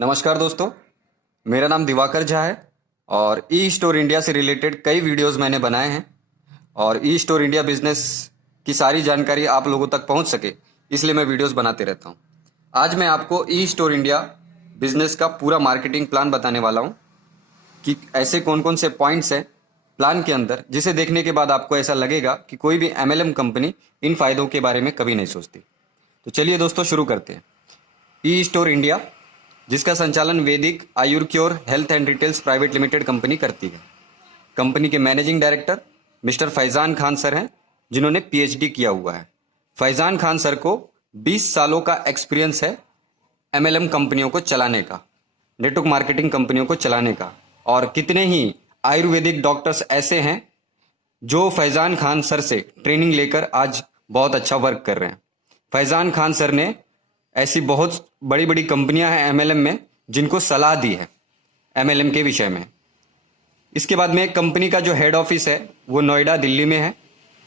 नमस्कार दोस्तों, मेरा नाम दिवाकर झा है और ई स्टोर इंडिया से रिलेटेड कई वीडियोस मैंने बनाए हैं और ई स्टोर इंडिया बिजनेस की सारी जानकारी आप लोगों तक पहुंच सके इसलिए मैं वीडियोस बनाते रहता हूं। आज मैं आपको ई स्टोर इंडिया बिजनेस का पूरा मार्केटिंग प्लान बताने वाला हूं कि ऐसे कौन कौन से पॉइंट्स हैं प्लान के अंदर जिसे देखने के बाद आपको ऐसा लगेगा कि कोई भी एमएलएम कंपनी इन फायदों के बारे में कभी नहीं सोचती। तो चलिए दोस्तों शुरू करते हैं। ई स्टोर इंडिया, जिसका संचालन Vaidik Ayurcure health and retails private limited company करती है। कंपनी के managing director mister Faizan Khan sir हैं, जिन्होंने पीएचडी किया हुआ है। फैज़ान खान सर को 20 सालों का एक्सपीरियंस है एमएलएम कंपनियों को चलाने का, नेटवर्क मार्केटिंग कंपनियों को चलाने का। और कितने ही आयुर्वेदिक डॉक्टर्स ऐसे हैं जो फैज़ान खान सर से ट्रेनिंग लेकर आज बहुत अच्छा वर्क कर रहे हैं। फैज़ान खान सर ने ऐसी बहुत बड़ी बड़ी कंपनियां हैं एमएलएम में जिनको सलाह दी है एमएलएम के विषय में। इसके बाद में कंपनी का जो हेड ऑफिस है वो नोएडा दिल्ली में है।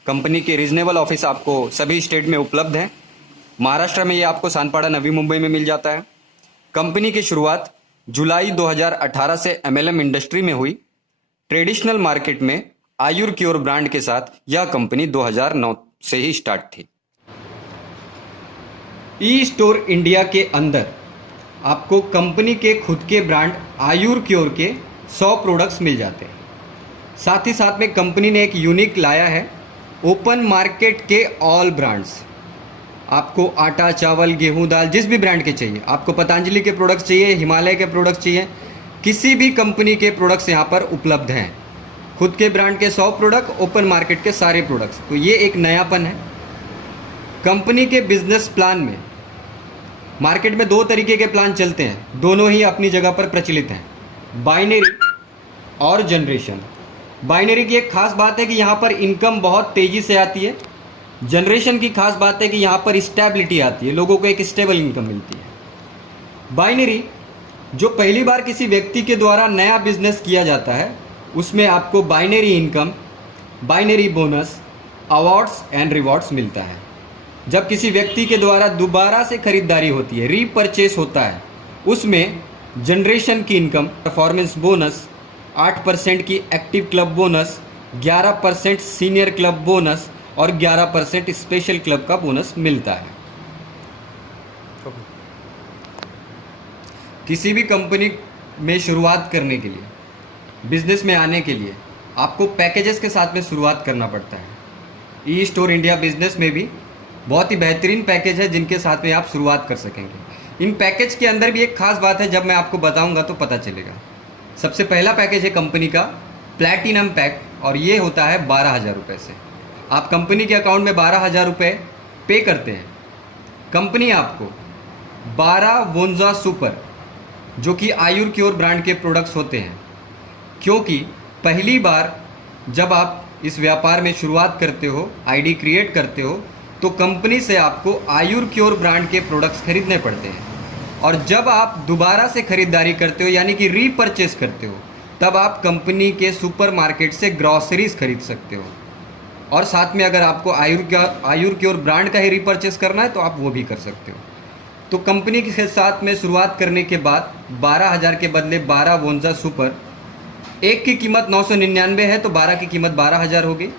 कंपनी के रीजनेबल ऑफिस आपको सभी स्टेट में उपलब्ध हैं। महाराष्ट्र में ये आपको सानपाड़ा नवी मुंबई में मिल जाता है। कंपनी की शुरुआत जुलाई 2018 से एमएलएम इंडस्ट्री में हुई। ट्रेडिशनल मार्केट में आयुर्क्योर ब्रांड के साथ यह कंपनी 2009 से ही स्टार्ट थी। ई स्टोर इंडिया के अंदर आपको कंपनी के खुद के ब्रांड आयुर्क्योर के 100 प्रोडक्ट्स मिल जाते हैं। साथ ही साथ में कंपनी ने एक यूनिक लाया है, ओपन मार्केट के ऑल ब्रांड्स। आपको आटा, चावल, गेहूं, दाल जिस भी ब्रांड के चाहिए, आपको पतंजलि के प्रोडक्ट्स चाहिए, हिमालय के प्रोडक्ट्स चाहिए, किसी भी कंपनी के प्रोडक्ट्स यहाँ पर उपलब्ध हैं। खुद के ब्रांड के 100 प्रोडक्ट, ओपन मार्केट के सारे प्रोडक्ट्स। तो ये एक नयापन है कंपनी के बिजनेस प्लान में। मार्केट में दो तरीके के प्लान चलते हैं, दोनों ही अपनी जगह पर प्रचलित हैं, बाइनरी और जनरेशन। बाइनरी की एक खास बात है कि यहाँ पर इनकम बहुत तेज़ी से आती है। जनरेशन की खास बात है कि यहाँ पर स्टेबिलिटी आती है, लोगों को एक स्टेबल इनकम मिलती है। बाइनरी जो पहली बार किसी व्यक्ति के द्वारा नया बिजनेस किया जाता है, उसमें आपको binary income, binary bonus, awards and rewards मिलता है। जब किसी व्यक्ति के द्वारा दोबारा से खरीदारी होती है, रीपरचेस होता है, उसमें जनरेशन की इनकम, परफॉर्मेंस बोनस, 8% की active club bonus, 11% senior club bonus और 11% स्पेशल क्लब का बोनस मिलता है। किसी भी कंपनी में शुरुआत करने के लिए, बिजनेस में आने के लिए आपको पैकेजेस के साथ में शुरुआत करना पड़ता है। ई स्टोर इंडिया बिजनेस में भी बहुत ही बेहतरीन पैकेज है जिनके साथ में आप शुरुआत कर सकेंगे। इन पैकेज के अंदर भी एक खास बात है, जब मैं आपको बताऊंगा तो पता चलेगा। सबसे पहला पैकेज है कंपनी का प्लैटिनम पैक और ये होता है 12,000 रुपये से। आप कंपनी के अकाउंट में 12,000 रुपये पे करते हैं, कंपनी आपको 12 वोंजा सुपर, जो कि आयुर्क्योर ब्रांड के प्रोडक्ट्स होते हैं, क्योंकि पहली बार जब आप इस व्यापार में शुरुआत करते हो, आईडी क्रिएट करते हो, तो कंपनी से आपको आयुर्क्योर ब्रांड के प्रोडक्ट्स खरीदने पड़ते हैं। और जब आप दोबारा से खरीदारी करते हो, यानी कि रीपरचेस करते हो, तब आप कंपनी के सुपर मार्केट से ग्रॉसरीज खरीद सकते हो। और साथ में अगर आपको आयुर्क्योर ब्रांड का ही रीपरचेस करना है तो आप वो भी कर सकते हो। तो कंपनी के साथ में शुरुआत करने के बाद 12,000 के बदले 12 वोंजा सुपर, एक की कीमत 999 है तो 12 की कीमत 12,000 होगी।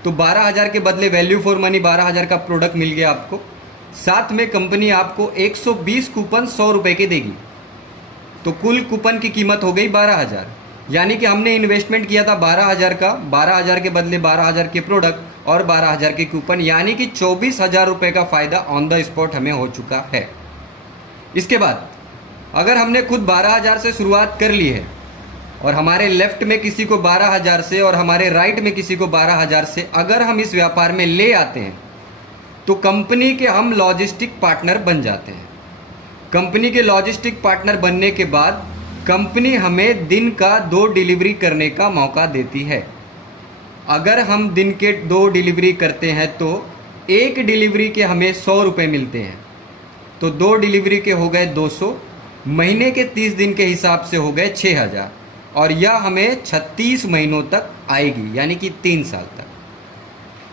तो 12,000 के बदले वैल्यू फॉर मनी 12,000 का प्रोडक्ट मिल गया आपको। साथ में कंपनी आपको 120 कूपन 100 रुपये के देगी, तो कुल कूपन की कीमत हो गई 12,000। यानी कि हमने इन्वेस्टमेंट किया था 12,000 का, 12,000 के बदले 12,000 के प्रोडक्ट और 12,000 के कूपन, यानी कि 24,000 रुपये का फ़ायदा ऑन द स्पॉट हमें हो चुका है। इसके बाद अगर हमने खुद 12,000 से शुरुआत कर ली है और हमारे लेफ्ट में किसी को 12,000 से और हमारे राइट में किसी को 12,000 से अगर हम इस व्यापार में ले आते हैं, तो कंपनी के हम लॉजिस्टिक पार्टनर बन जाते हैं। कंपनी के लॉजिस्टिक पार्टनर बनने के बाद कंपनी हमें दिन का 2 डिलीवरी करने का मौका देती है। अगर हम दिन के 2 डिलीवरी करते हैं तो एक डिलीवरी के हमें 100 रुपये मिलते हैं, तो 2 डिलीवरी के हो गए 200, महीने के 30 दिन के हिसाब से हो गए 6,000, और यह हमें 36 महीनों तक आएगी, यानी कि 3 साल तक।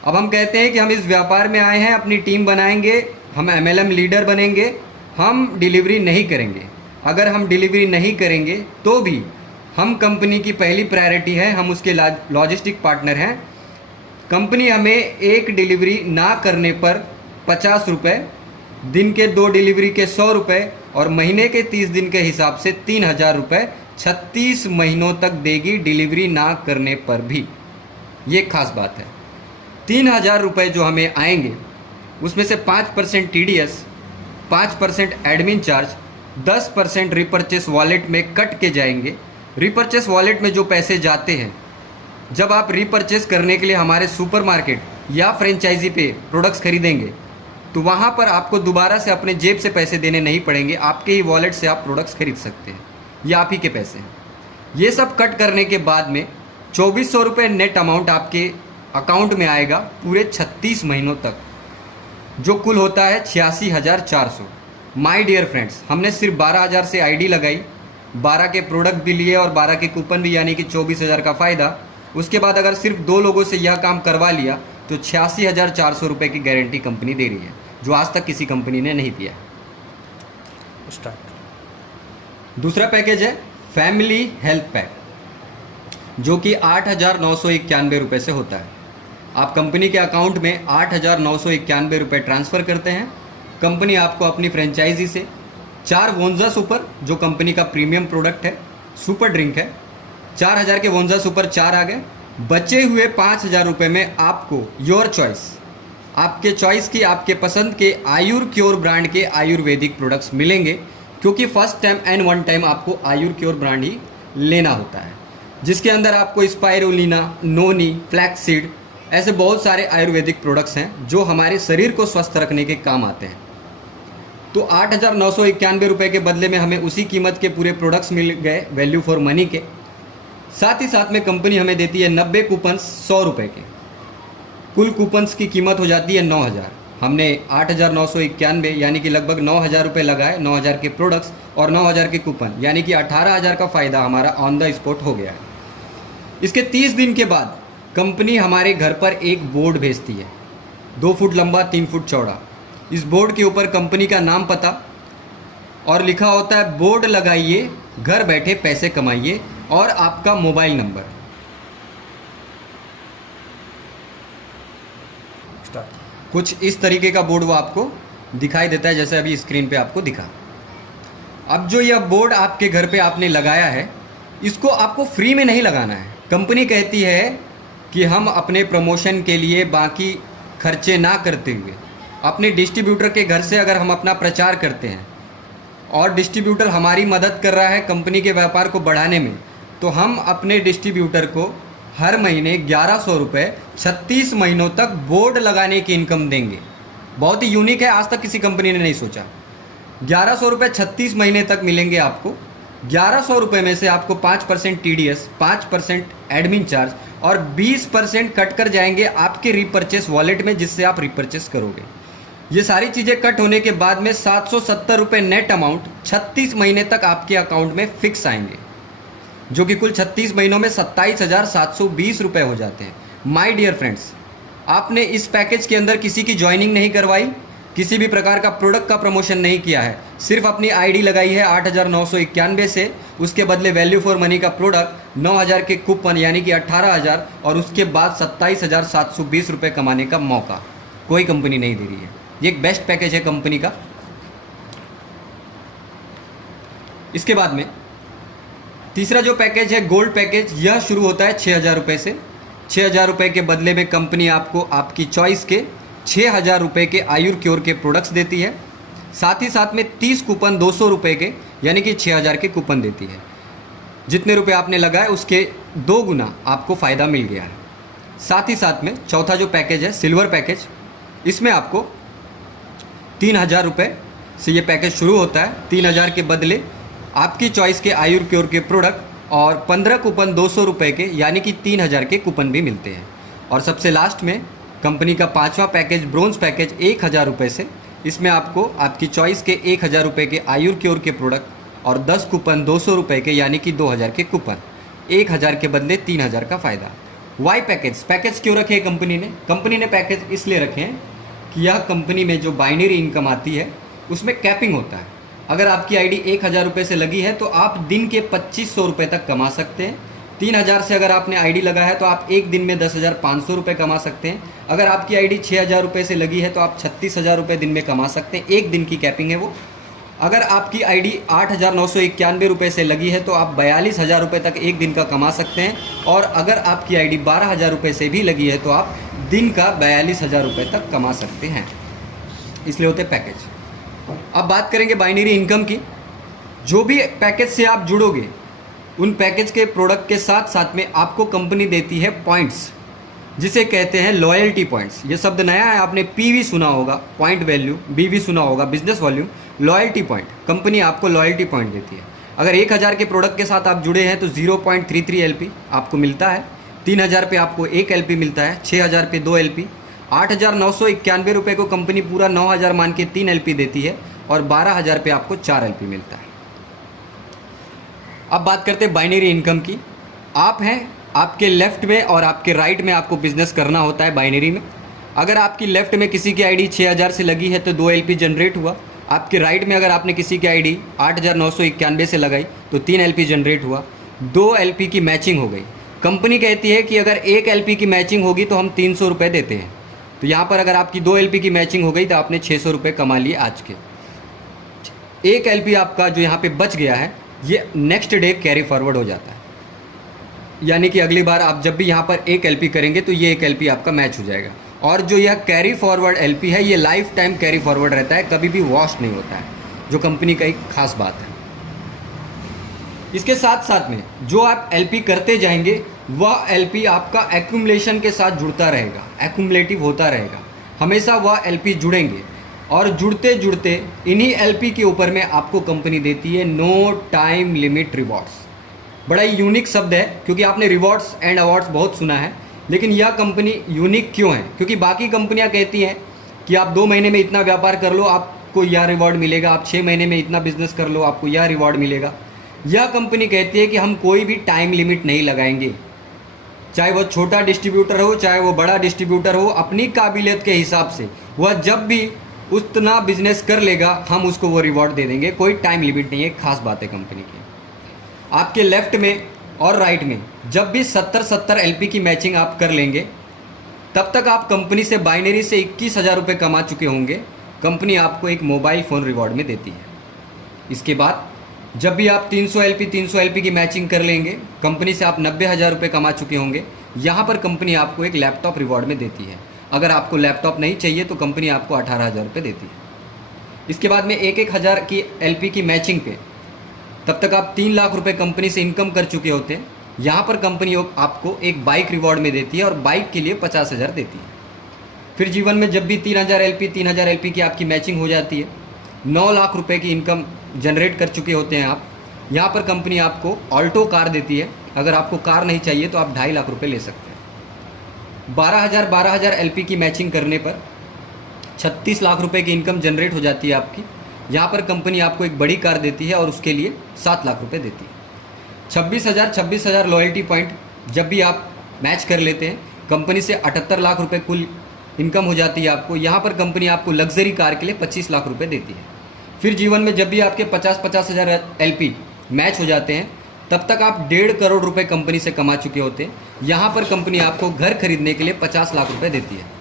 अब हम कहते हैं कि हम इस व्यापार में आए हैं, अपनी टीम बनाएंगे, हम एमएलएम लीडर बनेंगे, हम डिलीवरी नहीं करेंगे। अगर हम डिलीवरी नहीं करेंगे तो भी हम कंपनी की पहली प्रायोरिटी है, हम उसके लॉजिस्टिक पार्टनर हैं। कंपनी हमें एक डिलीवरी ना करने पर 50 रुपये, दिन के 2 डिलीवरी के 100 रुपये और महीने के 30 दिन के हिसाब से 3000 रुपये 36 महीनों तक देगी डिलीवरी ना करने पर भी। ये खास बात है। 3000 रुपये जो हमें आएंगे उसमें से 5% TDS, 5% admin charge, 10% repurchase wallet में कट के जाएंगे। रिपर्चेस वॉलेट में जो पैसे जाते हैं, जब आप रिपर्चेस करने के लिए हमारे सुपरमार्केट या फ्रेंचाइजी पे प्रोडक्ट्स खरीदेंगे तो वहाँ पर आपको दोबारा से अपने जेब से पैसे देने नहीं पड़ेंगे, आपके ही वॉलेट से आप प्रोडक्ट्स खरीद सकते हैं, ये आप ही के पैसे हैं। ये सब कट करने के बाद में 2400 रुपये नेट अमाउंट आपके अकाउंट में आएगा पूरे 36 महीनों तक, जो कुल होता है 86,400। माय डियर फ्रेंड्स, हमने सिर्फ 12,000 से आईडी लगाई, 12 के प्रोडक्ट भी लिए और 12 के कूपन भी, यानी कि 24,000 का फ़ायदा। उसके बाद अगर सिर्फ 2 लोगों से यह काम करवा लिया तो 86,400 रुपये की गारंटी कंपनी दे रही है, जो आज तक किसी कंपनी ने नहीं दिया। स्टार्ट। दूसरा पैकेज है फैमिली हेल्थ पैक, जो कि 8,991 रुपये से होता है। आप कंपनी के अकाउंट में 8,991 रुपये ट्रांसफ़र करते हैं। कंपनी आपको अपनी फ्रेंचाइजी से 4 वोंजा सुपर, जो कंपनी का प्रीमियम प्रोडक्ट है, सुपर ड्रिंक है, 4,000 के वोंजा सुपर 4 आ गए। बचे हुए 5,000 रुपये में आपको योर चॉइस, आपके चॉइस की, आपके पसंद के आयुर क्योर ब्रांड के आयुर्वेदिक प्रोडक्ट्स मिलेंगे, क्योंकि first time and one time आपको आयुर क्योर ब्रांड ही लेना होता है, जिसके अंदर आपको स्पाइरुलिना, नोनी, फ्लैक्सीड, ऐसे बहुत सारे आयुर्वेदिक प्रोडक्ट्स हैं जो हमारे शरीर को स्वस्थ रखने के काम आते हैं। तो 8,991 रुपये के बदले में हमें उसी कीमत के पूरे प्रोडक्ट्स मिल गए, वैल्यू फॉर मनी के। साथ ही साथ में कंपनी हमें देती है 90 कूपन्स 100 रुपये के। कुल कूपन्स की कीमत हो जाती है 9,000। हमने 8,991 यानी कि लगभग 9,000 रुपये लगाए, 9,000 के प्रोडक्ट्स और 9,000 के कूपन, यानी कि 18,000 का फ़ायदा हमारा ऑन द स्पॉट हो गया है। इसके 30 दिन के बाद कंपनी हमारे घर पर एक बोर्ड भेजती है, 2 फुट लंबा, 3 फुट चौड़ा। इस बोर्ड के ऊपर कंपनी का नाम, पता और लिखा होता है बोर्ड लगाइए, घर बैठे पैसे कमाइए, और आपका मोबाइल नंबर। कुछ इस तरीके का बोर्ड वो आपको दिखाई देता है, जैसे अभी स्क्रीन पे आपको दिखा। अब जो यह बोर्ड आपके घर पे आपने लगाया है, इसको आपको फ्री में नहीं लगाना है। कंपनी कहती है कि हम अपने प्रमोशन के लिए बाकी खर्चे ना करते हुए अपने डिस्ट्रीब्यूटर के घर से अगर हम अपना प्रचार करते हैं और डिस्ट्रीब्यूटर हमारी मदद कर रहा है कंपनी के व्यापार को बढ़ाने में, तो हम अपने डिस्ट्रीब्यूटर को हर महीने 1,100 रुपये 36 महीनों तक बोर्ड लगाने की इनकम देंगे। बहुत ही यूनिक है, आज तक किसी कंपनी ने नहीं सोचा। 1,100 रुपये 36 महीने तक मिलेंगे आपको। 1,100 रुपये में से आपको 5% TDS, 5% एडमिन चार्ज और 20% कट कर जाएंगे आपके रिपर्चेस वॉलेट में, जिससे आप रिपर्चेस करोगे। ये सारी चीज़ें कट होने के बाद में 770 रुपये नेट अमाउंट 36 महीने तक आपके अकाउंट में फिक्स आएंगे, जो कि कुल 36 महीनों में 27,720 रुपये हो जाते हैं। माय डियर फ्रेंड्स, आपने इस पैकेज के अंदर किसी की ज्वाइनिंग नहीं करवाई, किसी भी प्रकार का प्रोडक्ट का प्रमोशन नहीं किया है, सिर्फ अपनी आईडी लगाई है 8,991 से, उसके बदले वैल्यू फॉर मनी का प्रोडक्ट, 9,000 के कूपन यानी कि 18,000, और उसके बाद 27,720 रुपये कमाने का मौका कोई कंपनी नहीं दे रही है। ये एक बेस्ट पैकेज है कंपनी का। इसके बाद में तीसरा जो पैकेज है गोल्ड पैकेज, यह शुरू होता है 6,000 रुपये से। 6,000 रुपये के बदले में कंपनी आपको आपकी चॉइस के 6,000 रुपये के आयुर क्योर के प्रोडक्ट्स देती है। साथ ही साथ में 30 कूपन 200 रुपये के, यानी कि 6,000 के कूपन देती है। जितने रुपए आपने लगाए उसके 2 गुना आपको फ़ायदा मिल गया है। साथ ही साथ में चौथा जो पैकेज है सिल्वर पैकेज, इसमें आपको 3,000 रुपये से ये पैकेज शुरू होता है। 3,000 के बदले आपकी चॉइस के आयुर क्योर के प्रोडक्ट और 15 कूपन 200 रुपये के, यानी कि 3,000 के कूपन भी मिलते हैं। और सबसे लास्ट में कंपनी का 5वां पैकेज ब्रोंज पैकेज 1,000 रुपये से, इसमें आपको आपकी चॉइस के 1,000 रुपये के आयुर क्योर के प्रोडक्ट और 10 कूपन 200 रुपये के, यानी कि 2,000 के कूपन, 1,000 के बदले 3,000 का फ़ायदा। वाई पैकेज क्यों रखे हैं कंपनी ने? कंपनी ने पैकेज इसलिए रखे हैं कि यह कंपनी में जो बाइनरी इनकम आती है उसमें कैपिंग होता है। अगर आपकी आईडी 1000 रुपये से लगी है तो आप दिन के 2500 रुपये तक कमा सकते हैं। 3000 से अगर आपने आईडी लगा है तो आप एक दिन में 10,500 रुपये कमा सकते हैं। अगर आपकी आईडी 6000 रुपये से लगी है तो आप 36,000 रुपये दिन में कमा सकते हैं। एक दिन की कैपिंग है वो। अगर आपकी आईडी 8,991 रुपये से लगी है तो आप 42,000 रुपये तक एक दिन का कमा सकते हैं। और अगर आपकी आईडी 12,000 रुपये से भी लगी है तो आप दिन का 42,000 रुपये तक कमा सकते हैं। इसलिए होते पैकेज। अब बात करेंगे बाइनरी इनकम की। जो भी पैकेज से आप जुड़ोगे उन पैकेज के प्रोडक्ट के साथ साथ में आपको कंपनी देती है पॉइंट्स, जिसे कहते हैं लॉयल्टी पॉइंट्स। ये शब्द नया है, आपने पीवी सुना होगा, पॉइंट वैल्यू, बीवी सुना होगा, business volume. Loyalty point, company आपको लॉयल्टी पॉइंट देती है। अगर 1000 के प्रोडक्ट के साथ आप जुड़े हैं तो 0.33 LP आपको मिलता है। 3000 पे आपको 1 LP मिलता है। 6000 पे 2 LP। 8,991 रुपये को कंपनी पूरा 9,000 मान के 3 LP देती है और 12,000 पे आपको 4 LP मिलता है। अब बात करते हैं बाइनरी इनकम की। आप हैं, आपके लेफ्ट में और आपके राइट में आपको बिजनेस करना होता है बाइनरी में। अगर आपकी लेफ्ट में किसी की आईडी 6000 से लगी है तो 2 LP जनरेट हुआ। आपके राइट में अगर आपने किसी की आईडी 8,991 से लगाई तो 3 LP जनरेट हुआ। 2 LP की मैचिंग हो गई। कंपनी कहती है कि अगर 1 LP की मैचिंग होगी तो हम 300 रुपये देते हैं। तो यहाँ पर अगर आपकी 2 LP की मैचिंग हो गई तो आपने 600 रुपये कमा लिए आज के। 1 LP आपका जो यहाँ पे बच गया है ये नेक्स्ट डे कैरी फॉरवर्ड हो जाता है, यानी कि अगली बार आप जब भी यहाँ पर 1 LP करेंगे तो ये 1 LP आपका मैच हो जाएगा। और जो यह कैरी फॉरवर्ड LP है ये लाइफ टाइम कैरी फॉरवर्ड रहता है, कभी भी वॉश नहीं होता है, जो कंपनी का एक खास बात है। इसके साथ साथ में जो आप LP करते जाएंगे वह LP आपका एक्यूमुलेशन के साथ जुड़ता रहेगा, एक्यूमुलेटिव होता रहेगा। हमेशा वह LP जुड़ेंगे और जुड़ते जुड़ते इन्हीं LP के ऊपर में आपको कंपनी देती है नो टाइम लिमिट रिवॉर्ड्स। बड़ा ही यूनिक शब्द है, क्योंकि आपने रिवॉर्ड्स एंड अवार्ड्स बहुत सुना है, लेकिन यह कंपनी यूनिक क्यों है? क्योंकि बाकी कंपनियां कहती हैं कि आप 2 महीने में इतना व्यापार कर लो आपको यह रिवॉर्ड मिलेगा, आप 6 महीने में इतना बिजनेस कर लो आपको यह रिवॉर्ड मिलेगा। यह कंपनी कहती है कि हम कोई भी टाइम लिमिट नहीं लगाएंगे, चाहे वो छोटा डिस्ट्रीब्यूटर हो चाहे वो बड़ा डिस्ट्रीब्यूटर हो, अपनी काबिलियत के हिसाब से वह जब भी उतना बिजनेस कर लेगा हम उसको वो रिवॉर्ड दे देंगे। कोई टाइम लिमिट नहीं है, खास बात है कंपनी की। आपके लेफ्ट में और राइट में जब भी 70-70 LP की मैचिंग आप कर लेंगे तब तक आप कंपनी से बाइनरी से 21,000 रुपये कमा चुके होंगे। कंपनी आपको एक मोबाइल फ़ोन रिवॉर्ड में देती है। इसके बाद जब भी आप 300 LP की मैचिंग कर लेंगे कंपनी से आप 90,000 रुपये कमा चुके होंगे। यहाँ पर कंपनी आपको एक लैपटॉप रिवॉर्ड में देती है। अगर आपको लैपटॉप नहीं चाहिए तो कंपनी आपको 18,000 रुपये देती है। इसके बाद में 1,000 की LP की मैचिंग पे तब तक आप 3 लाख रुपए कंपनी से इनकम कर चुके होते हैं। यहाँ पर कंपनी आपको एक बाइक रिवॉर्ड में देती है और बाइक के लिए 50,000 देती है। फिर जीवन में जब भी 3,000 LP की आपकी मैचिंग हो जाती है, 9 लाख रुपए की इनकम जनरेट कर चुके होते हैं आप। यहाँ पर कंपनी आपको ऑल्टो कार देती है। अगर आपको कार नहीं चाहिए तो आप 2.5 लाख रुपये ले सकते हैं। 12,000 LP की मैचिंग करने पर 36 लाख रुपए की इनकम जनरेट हो जाती है आपकी। यहाँ पर कंपनी आपको एक बड़ी कार देती है और उसके लिए 7 लाख रुपए देती है। 26,000 लॉयल्टी पॉइंट जब भी आप मैच कर लेते हैं कंपनी से 78 लाख रुपए कुल इनकम हो जाती है आपको। यहाँ पर कंपनी आपको लग्जरी कार के लिए 25 लाख रुपए देती है। फिर जीवन में जब भी आपके 50,000 LP मैच हो जाते हैं तब तक आप 1.5 करोड़ रुपए कंपनी से कमा चुके होते हैं। यहाँ पर कंपनी आपको घर खरीदने के लिए 50 लाख रुपए देती है।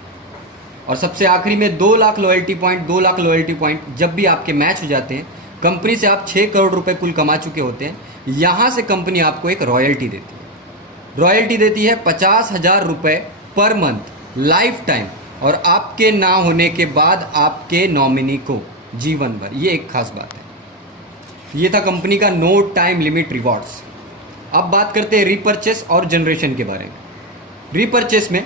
और सबसे आखिरी में 2 लाख लॉयल्टी पॉइंट जब भी आपके मैच हो जाते हैं कंपनी से आप 6 करोड़ रुपए कुल कमा चुके होते हैं। यहाँ से कंपनी आपको एक रॉयल्टी देती है। रॉयल्टी देती है 50,000 रुपये पर मंथ लाइफ टाइम, और आपके ना होने के बाद आपके नॉमिनी को जीवन भर। ये एक खास बात है। ये था कंपनी का नो टाइम लिमिट रिवॉर्ड्स। अब बात करते हैं रीपरचेस और जनरेशन के बारे में। रीपरचेस में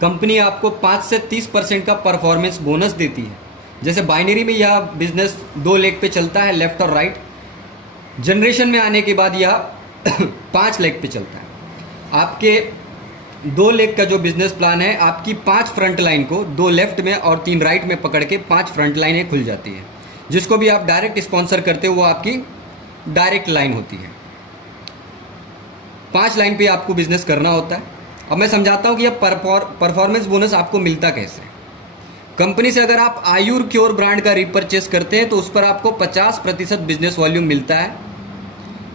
कंपनी आपको 5 से 30% का परफॉर्मेंस बोनस देती है। जैसे बाइनरी में यह बिजनेस 2 लेग पे चलता है, लेफ्ट और राइट। जनरेशन में आने के बाद यह 5 लेग पे चलता है। आपके 2 लेग का जो बिजनेस प्लान है, आपकी 5 फ्रंट लाइन को 2 लेफ्ट में और 3 राइट में पकड़ के 5 फ्रंट लाइनें खुल जाती हैं। जिसको भी आप डायरेक्ट स्पॉन्सर करते हो वो आपकी डायरेक्ट लाइन होती है। 5 लाइन पे आपको बिजनेस करना होता है। अब मैं समझाता हूँ कि यह परफॉर्मेंस बोनस आपको मिलता कैसे। कंपनी से अगर आप आयुर क्योर ब्रांड का रिपर्चेस करते हैं तो उस पर आपको 50% बिजनेस वॉल्यूम मिलता है,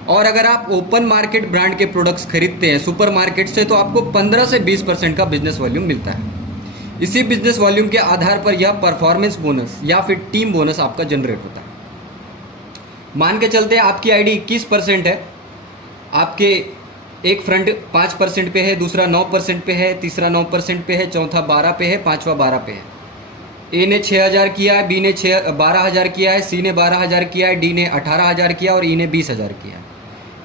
और अगर आप ओपन मार्केट ब्रांड के प्रोडक्ट्स खरीदते हैं सुपर मार्केट से तो आपको 15 से 20% का बिजनेस वॉल्यूम मिलता है। इसी बिजनेस वॉल्यूम के आधार पर यह परफॉर्मेंस बोनस या फिर टीम बोनस आपका जनरेट होता है। मान के चलते हैं आपकी आईडी 21% है, आपके एक फ्रंट 5% पे है, दूसरा 9% पे है, तीसरा 9% पे है, चौथा 12 पे है, पांचवा 12 पे है। ए ने 6000 किया है, बी ने 12,000 किया है, सी ने 12,000 किया है, डी ने 18,000 किया और ई ने 20,000 किया है।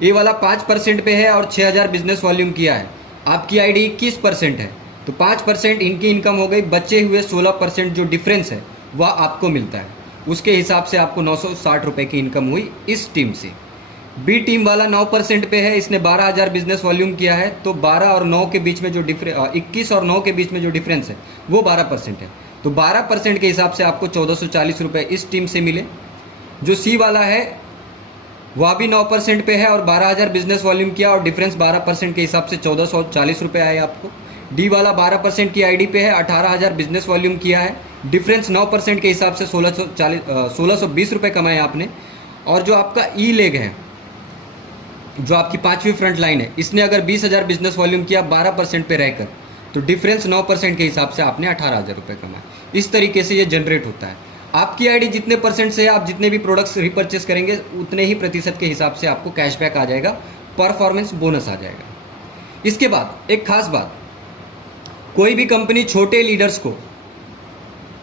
ए वाला 5% पे है और 6,000 बिजनेस वॉल्यूम किया है, आपकी आईडी 21% है, तो 5% इनकी इनकम हो गई, बचे हुए 16% जो डिफरेंस है वह आपको मिलता है। उसके हिसाब से आपको 960 रुपये की इनकम हुई इस टीम से। बी टीम वाला 9% पे है, इसने 12,000 बिजनेस वॉल्यूम किया है, तो 12 और 9 के बीच में जो 21 और 9 के बीच में जो डिफरेंस है वो 12% है, तो 12% के हिसाब से आपको 1440 रुपये इस टीम से मिले। जो सी वाला है वह भी 9% पे है और 12,000 बिजनेस वॉल्यूम किया और डिफरेंस 12% के हिसाब से 1440 रुपये आए आपको। डी वाला 12% की आईडी पे है, 18,000 बिजनेस वॉल्यूम किया है, डिफरेंस 9% के हिसाब से 1620 रुपये कमाए आपने। और जो आपका ई लेग है, जो आपकी 5वीं फ्रंट लाइन है, इसने अगर 20,000 बिजनेस वॉल्यूम किया 12% पे रहकर, तो डिफरेंस 9% के हिसाब से आपने 18,000 रुपये कमाए। इस तरीके से ये जनरेट होता है। आपकी आईडी जितने परसेंट से आप जितने भी प्रोडक्ट्स रिपर्चेस करेंगे उतने ही प्रतिशत के हिसाब से आपको कैशबैक आ जाएगा, परफॉर्मेंस बोनस आ जाएगा। इसके बाद एक खास बात, कोई भी कंपनी छोटे लीडर्स को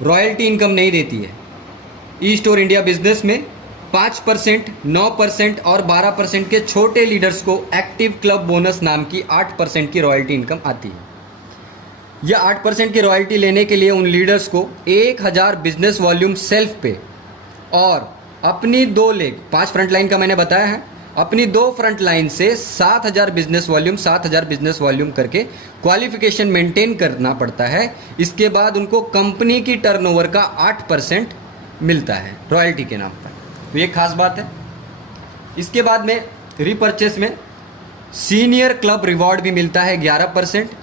रॉयल्टी इनकम नहीं देती है। ई स्टोर इंडिया बिजनेस में 5%, 9% और 12% के छोटे लीडर्स को एक्टिव क्लब बोनस नाम की 8% की रॉयल्टी इनकम आती है। यह 8% की रॉयल्टी लेने के लिए उन लीडर्स को 1000 बिजनेस वॉल्यूम सेल्फ पे और अपनी 2 लेग, 5 फ्रंट लाइन का मैंने बताया है, अपनी 2 फ्रंट लाइन से 7,000 बिजनेस वॉल्यूम करके क्वालिफिकेशन मेंटेन करना पड़ता है। इसके बाद उनको कंपनी की टर्नओवर का 8% मिलता है रॉयल्टी के नाम पर, तो ये खास बात है। इसके बाद में रिपर्चेस में सीनियर क्लब रिवॉर्ड भी मिलता है 11%।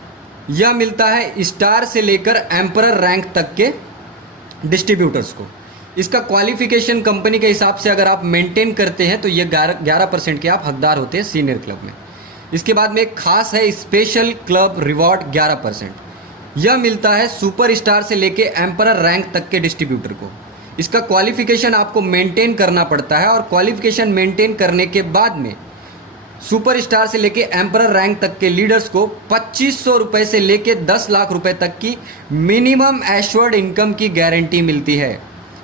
यह मिलता है स्टार से लेकर एम्परर रैंक तक के डिस्ट्रीब्यूटर्स को। इसका क्वालिफिकेशन कंपनी के हिसाब से अगर आप मेंटेन करते हैं तो ये 11% के आप हकदार होते हैं सीनियर क्लब में। इसके बाद में एक खास है स्पेशल क्लब रिवॉर्ड 11%। यह मिलता है सुपर स्टार से लेके एम्परर रैंक तक के डिस्ट्रीब्यूटर को। इसका क्वालिफिकेशन आपको मेंटेन करना पड़ता है और क्वालिफिकेशन मेंटेन करने के बाद में सुपर स्टार से लेके एम्परर रैंक तक के लीडर्स को 2500 रुपये से लेके 10 लाख रुपए तक की मिनिमम एश्योर्ड इनकम की गारंटी मिलती है।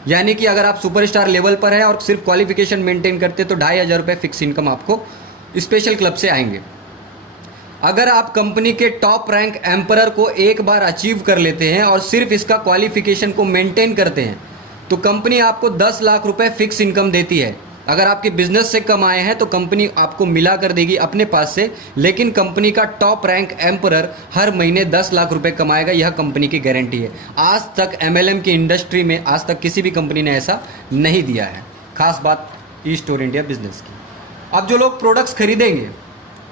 यानी कि अगर आप सुपर स्टार लेवल पर हैं और सिर्फ क्वालिफिकेशन मेंटेन करते तो 2,500 रुपये फिक्स इनकम आपको स्पेशल क्लब से आएंगे। अगर आप कंपनी के टॉप रैंक एम्परर को एक बार अचीव कर लेते हैं और सिर्फ इसका क्वालिफिकेशन को मेंटेन करते हैं तो कंपनी आपको 10 लाख रुपए फिक्स इनकम देती है। अगर आपके बिजनेस से कमाए हैं तो कंपनी आपको मिला कर देगी अपने पास से, लेकिन कंपनी का टॉप रैंक एम्परर हर महीने 10 लाख रुपए कमाएगा, यह कंपनी की गारंटी है। आज तक एमएलएम की इंडस्ट्री में आज तक किसी भी कंपनी ने ऐसा नहीं दिया है। खास बात ई स्टोर इंडिया बिजनेस की। अब जो लोग प्रोडक्ट्स खरीदेंगे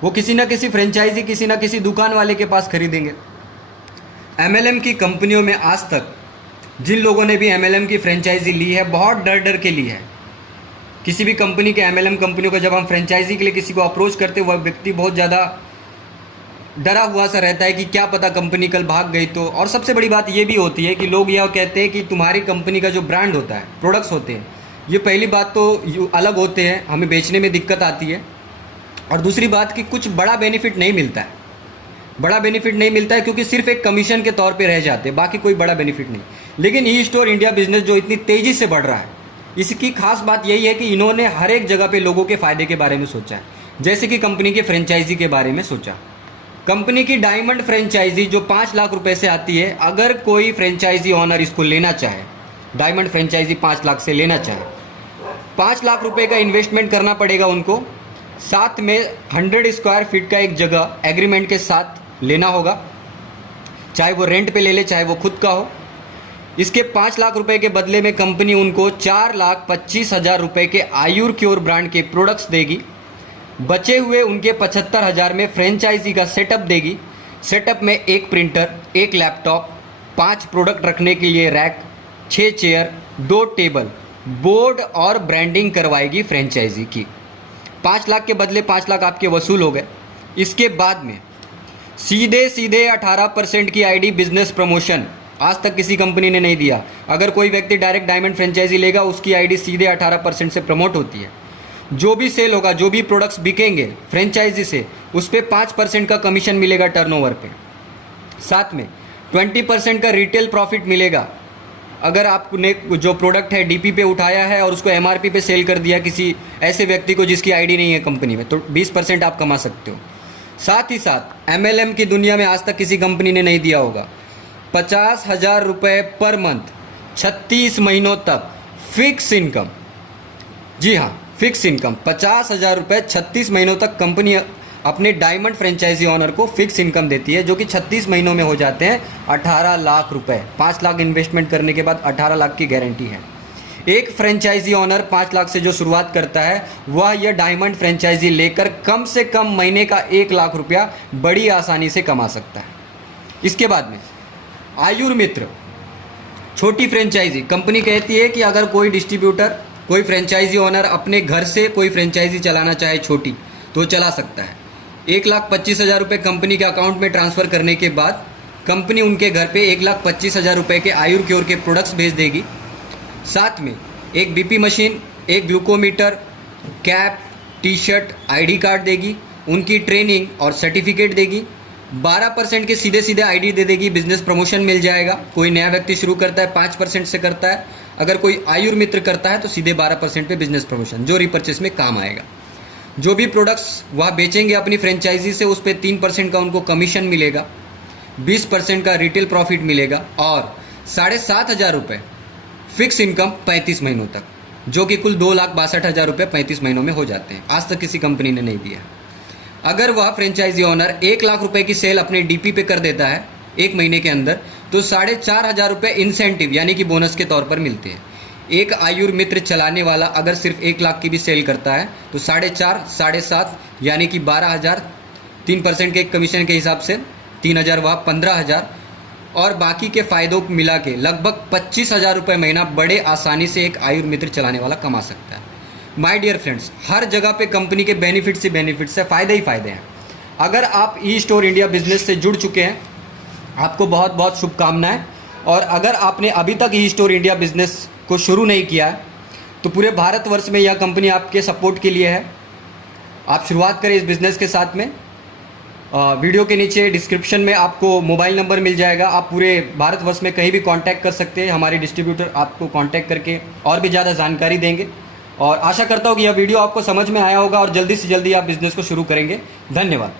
वो किसी ना किसी फ्रेंचाइजी, किसी ना किसी दुकान वाले के पास खरीदेंगे। एमएलएम की कंपनियों में आज तक जिन लोगों ने भी एमएलएम की फ्रेंचाइजी ली है बहुत डर डर के ली है। किसी भी कंपनी के एमएलएम कंपनियों को जब हम फ्रेंचाइजी के लिए किसी को अप्रोच करते वह व्यक्ति बहुत ज़्यादा डरा हुआ सा रहता है कि क्या पता कंपनी कल भाग गई तो। और सबसे बड़ी बात ये भी होती है कि लोग यह कहते हैं कि तुम्हारी कंपनी का जो ब्रांड होता है, प्रोडक्ट्स होते हैं, ये पहली बात तो अलग होते हैं, हमें बेचने में दिक्कत आती है। और दूसरी बात कि कुछ बड़ा बेनिफिट नहीं मिलता है। बड़ा बेनिफिट नहीं मिलता है क्योंकि सिर्फ एक कमीशन के तौर पे रह जाते हैं, बाकी कोई बड़ा बेनिफिट नहीं। लेकिन ई स्टोर इंडिया बिजनेस जो इतनी तेज़ी से बढ़ रहा है, इसकी खास बात यही है कि इन्होंने हर एक जगह पे लोगों के फ़ायदे के बारे में सोचा है। जैसे कि कंपनी के फ्रेंचाइजी के बारे में सोचा। कंपनी की डायमंड फ्रेंचाइजी जो 5 लाख रुपए से आती है, अगर कोई फ्रेंचाइजी ऑनर इसको लेना चाहे, डायमंड फ्रेंचाइजी 5 लाख से लेना चाहे, 5 लाख रुपए का इन्वेस्टमेंट करना पड़ेगा उनको। साथ में 100 स्क्वायर फीट का एक जगह एग्रीमेंट के साथ लेना होगा, चाहे वो रेंट पे ले ले चाहे वो खुद का हो। इसके 5 लाख रुपए के बदले में कंपनी उनको 4,25,000 रुपए के आयुर क्योर ब्रांड के प्रोडक्ट्स देगी। बचे हुए उनके 75,000 में फ्रेंचाइजी का सेटअप देगी। सेटअप में एक प्रिंटर, एक लैपटॉप, 5 प्रोडक्ट रखने के लिए रैक, 6 चेयर, 2 टेबल, बोर्ड और ब्रांडिंग करवाएगी फ्रेंचाइजी की। 5 लाख के बदले 5 लाख आपके वसूल हो गए। इसके बाद में सीधे सीधे 18% की आईडी बिजनेस प्रमोशन, आज तक किसी कंपनी ने नहीं दिया। अगर कोई व्यक्ति डायरेक्ट डायमंड फ्रेंचाइजी लेगा, उसकी आईडी सीधे 18% से प्रमोट होती है। जो भी सेल होगा, जो भी प्रोडक्ट्स बिकेंगे फ्रेंचाइजी से, उस पर 5% का कमीशन मिलेगा टर्नओवर पे। साथ में 20% का रिटेल प्रॉफिट मिलेगा। अगर आपने जो प्रोडक्ट है डीपी पे उठाया है और उसको एमआरपी पे सेल कर दिया किसी ऐसे व्यक्ति को जिसकी आईडी नहीं है कंपनी में, तो 20% आप कमा सकते हो। साथ ही साथ एमएलएम की दुनिया में आज तक किसी कंपनी ने नहीं दिया होगा। 50,000 रुपये पर मंथ, 36 महीनों तक फिक्स इनकम। जी हाँ, फिक्स इनकम 50,000 रुपये 36 महीनों तक कंपनी अपने डायमंड फ्रेंचाइजी ऑनर को फिक्स इनकम देती है, जो कि 36 महीनों में हो जाते हैं 18 लाख रुपए। 5 लाख इन्वेस्टमेंट करने के बाद 18 लाख की गारंटी है। एक फ्रेंचाइजी ऑनर 5 लाख से जो शुरुआत करता है, वह यह डायमंड फ्रेंचाइजी लेकर कम से कम महीने का 1 लाख रुपया बड़ी आसानी से कमा सकता है। इसके बाद में आयुर्मित्र, छोटी फ्रेंचाइजी। कंपनी कहती है कि अगर कोई डिस्ट्रीब्यूटर, कोई फ्रेंचाइजी ऑनर अपने घर से कोई फ्रेंचाइजी चलाना चाहे छोटी, तो चला सकता है। 1,25,000 रुपये कंपनी के अकाउंट में ट्रांसफ़र करने के बाद कंपनी उनके घर पे 1,25,000 रुपये के आयुर क्योर के प्रोडक्ट्स भेज देगी। साथ में एक बीपी मशीन, एक glucometer, cap, T shirt, ID card देगी, उनकी ट्रेनिंग और सर्टिफिकेट देगी। 12% के सीधे सीधे आईडी दे देगी, बिजनेस प्रमोशन मिल जाएगा। कोई नया व्यक्ति शुरू करता है 5% से करता है, अगर कोई आयुर मित्र करता है तो सीधे 12% पे बिजनेस प्रमोशन, जो रिपर्चेस में काम आएगा। जो भी प्रोडक्ट्स वह बेचेंगे अपनी फ्रेंचाइजी से, उस पर 3% का उनको कमीशन मिलेगा, 20% का रिटेल प्रॉफिट मिलेगा और 7,500 रुपये फिक्स इनकम 35 महीनों तक, जो कि कुल 2,62,000 रुपये 35 महीनों में हो जाते हैं। आज तक किसी कंपनी ने नहीं दिया। अगर वह फ्रेंचाइजी ऑनर 1 लाख रुपए की सेल अपने डीपी पे कर देता है 1 महीने के अंदर, तो 4,500 रुपये इंसेंटिव यानी कि बोनस के तौर पर मिलते हैं। एक आयुर मित्र चलाने वाला अगर सिर्फ 1 लाख की भी सेल करता है तो 4,500, 7,500 यानी कि 12,000, 3% के कमीशन के हिसाब से 3,000 वह 15,000 और बाकी के फ़ायदों को मिला के लगभग 25,000 रुपये महीना बड़े आसानी से एक आयुर मित्र चलाने वाला कमा सकता है। माय डियर फ्रेंड्स, हर जगह पे कंपनी के बेनिफिट्स ही बेनिफिट्स है, फ़ायदे ही फ़ायदे हैं। अगर आप ई स्टोर इंडिया बिजनेस से जुड़ चुके हैं, आपको बहुत बहुत शुभकामनाएं। और अगर आपने अभी तक ई स्टोर इंडिया बिजनेस को शुरू नहीं किया है, तो पूरे भारतवर्ष में यह कंपनी आपके सपोर्ट के लिए है। आप शुरुआत करें इस बिज़नेस के साथ में। वीडियो के नीचे डिस्क्रिप्शन में आपको मोबाइल नंबर मिल जाएगा। आप पूरे भारतवर्ष में कहीं भी कांटेक्ट कर सकते हैं। हमारे डिस्ट्रीब्यूटर आपको कांटेक्ट करके और भी ज़्यादा जानकारी देंगे। और आशा करता हूँ कि यह वीडियो आपको समझ में आया होगा और जल्दी से जल्दी आप बिज़नेस को शुरू करेंगे। धन्यवाद।